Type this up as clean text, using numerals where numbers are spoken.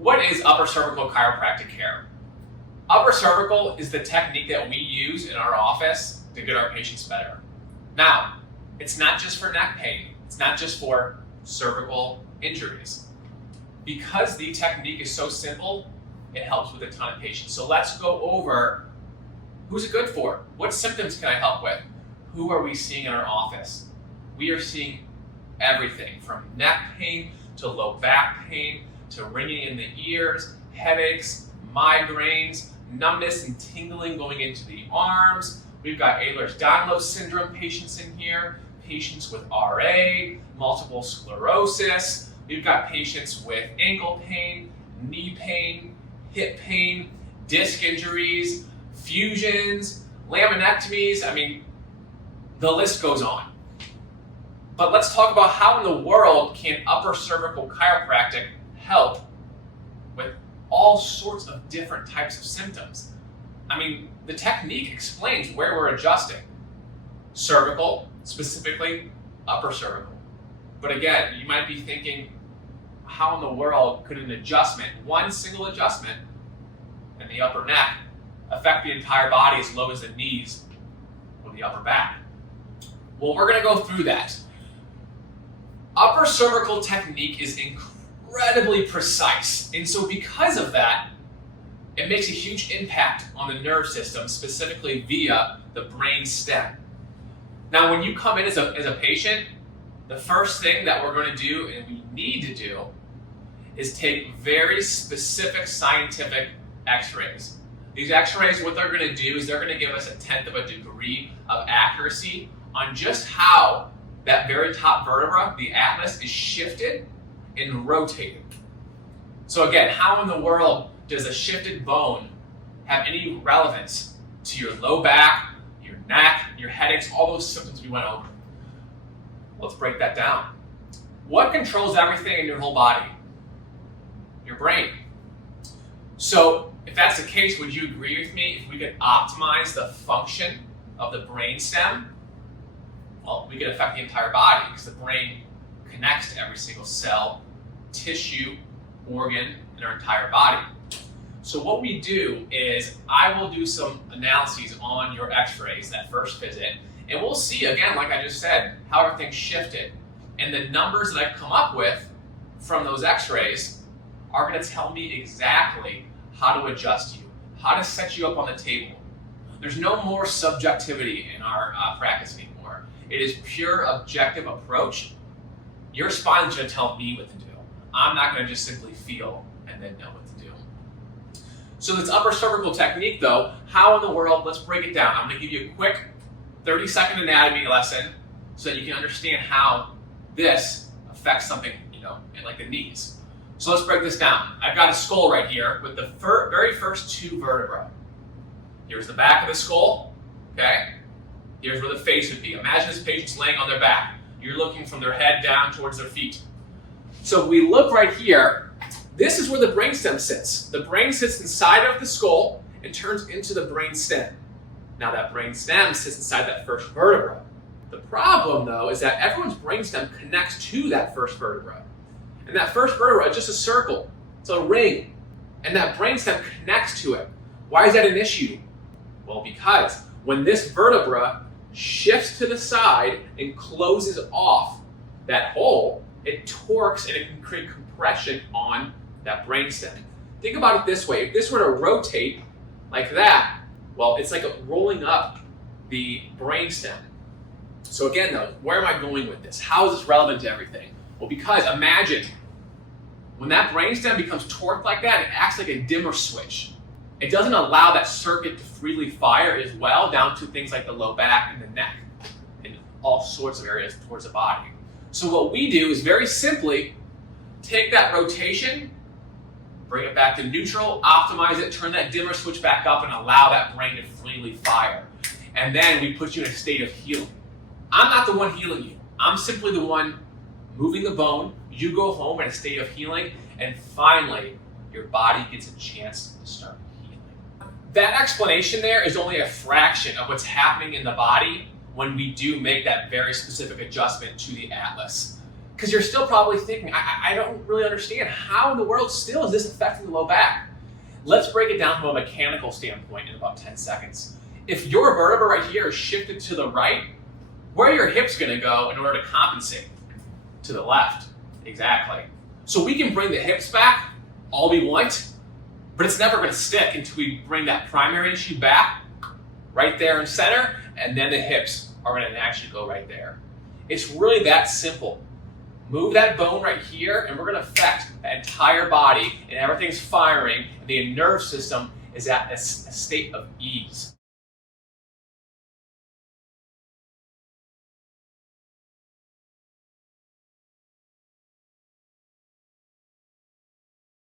What is upper cervical chiropractic care? Upper cervical is the technique that we use in our office to get our patients better. Now, it's not just for neck pain. It's not just for cervical injuries. Because the technique is so simple, it helps with a ton of patients. So let's go over who's it good for? What symptoms can I help with? Who are we seeing in our office? We are seeing everything from neck pain to low back pain to ringing in the ears, headaches, migraines, numbness and tingling going into the arms. We've got Ehlers-Danlos syndrome patients in here, patients with RA, multiple sclerosis. We've got patients with ankle pain, knee pain, hip pain, disc injuries, fusions, laminectomies. I mean, the list goes on. But let's talk about how in the world can upper cervical chiropractic help with all sorts of different types of symptoms. I mean, the technique explains where we're adjusting. Cervical, specifically upper cervical. But again, you might be thinking, how in the world could an adjustment, one single adjustment in the upper neck, affect the entire body as low as the knees or the upper back? Well, we're going to go through that. Upper cervical technique is incredibly precise, and so because of that, it makes a huge impact on the nerve system, specifically via the brain stem. Now, when you come in as a patient, the first thing that we're going to do, and we need to do, is take very specific scientific x-rays. These x-rays, what they're going to do is they're going to give us 1/10 of a degree of accuracy on just how that very top vertebra, the atlas, is shifted and rotated. So again, how in the world does a shifted bone have any relevance to your low back, your neck, your headaches, all those symptoms we went over? Let's break that down. What controls everything in your whole body? Your brain. So if that's the case, would you agree with me if we could optimize the function of the brainstem? Well, we could affect the entire body because the brain connects to every single cell, tissue, organ in our entire body. So what we do is I will do some analyses on your x-rays that first visit, and we'll see, again, like I just said, how everything's shifted. And the numbers that I come up with from those x-rays are going to tell me exactly how to adjust you, how to set you up on the table. There's no more subjectivity in our practice anymore. It is pure objective approach. Your spine's going to tell me what to do. I'm not going to just simply feel and then know what to do. So this upper cervical technique, though, how in the world, let's break it down. I'm going to give you a quick 30-second anatomy lesson so that you can understand how this affects something, in like the knees. So let's break this down. I've got a skull right here with the very first two vertebrae. Here's the back of the skull, okay? Here's where the face would be. Imagine this patient's laying on their back. You're looking from their head down towards their feet. So if we look right here, this is where the brainstem sits. The brain sits inside of the skull and turns into the brainstem. Now that brainstem sits inside that first vertebra. The problem, though, is that everyone's brainstem connects to that first vertebra. And that first vertebra is just a circle. It's a ring. And that brainstem connects to it. Why is that an issue? Well, because when this vertebra shifts to the side and closes off that hole, it torques and it can create compression on that brainstem. Think about it this way. If this were to rotate like that, well, it's like rolling up the brainstem. So again, though, where am I going with this? How is this relevant to everything? Well, because imagine when that brainstem becomes torqued like that, it acts like a dimmer switch. It doesn't allow that circuit to freely fire as well down to things like the low back and the neck and all sorts of areas towards the body. So what we do is very simply take that rotation, bring it back to neutral, optimize it, turn that dimmer switch back up and allow that brain to freely fire. And then we put you in a state of healing. I'm not the one healing you. I'm simply the one moving the bone. You go home in a state of healing, and finally, your body gets a chance to start healing. That explanation there is only a fraction of what's happening in the body when we do make that very specific adjustment to the atlas. Because you're still probably thinking, I don't really understand. How in the world still is this affecting the low back? Let's break it down from a mechanical standpoint in about 10 seconds. If your vertebra right here is shifted to the right, where are your hips going to go in order to compensate? To the left. Exactly. So we can bring the hips back all we want, but it's never going to stick until we bring that primary issue back right there in center, and then the hips are going to actually go right there. It's really that simple. Move that bone right here, and we're going to affect the entire body, and everything's firing, and the nerve system is at a state of ease.